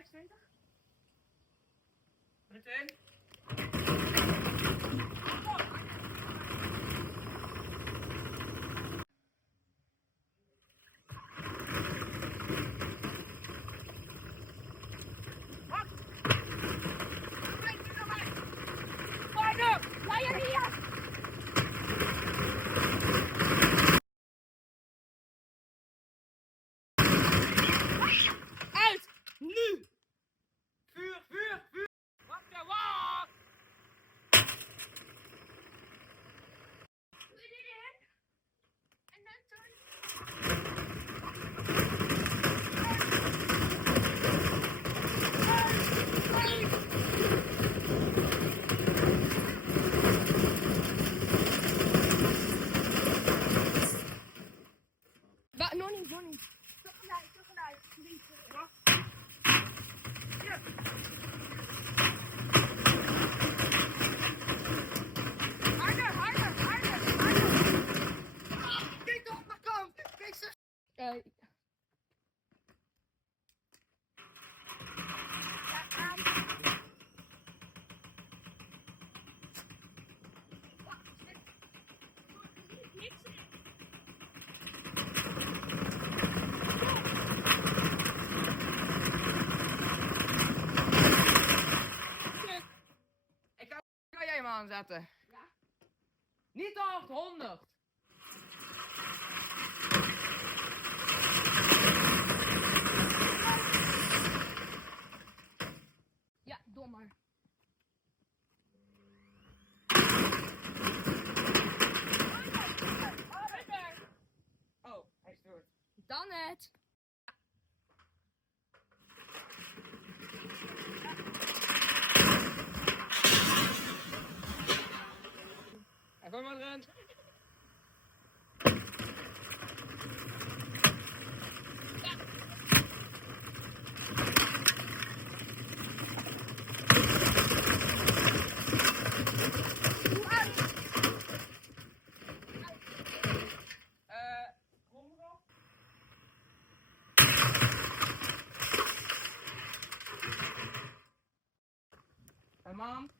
25. Meteen. Uit! Nu! Vuur, vuur, vuur. Wat de wat? En dan toen. Nog niet, nog niet. Toch eruit. Harder. Kijk de onderkant. Kijk zo. Kan jij hem aanzetten? Ja. Niet te hard, 100. Ja, dommer. Oh, hij is dood. Dan het. Hij gooi maar erin. Kom erop. En mam.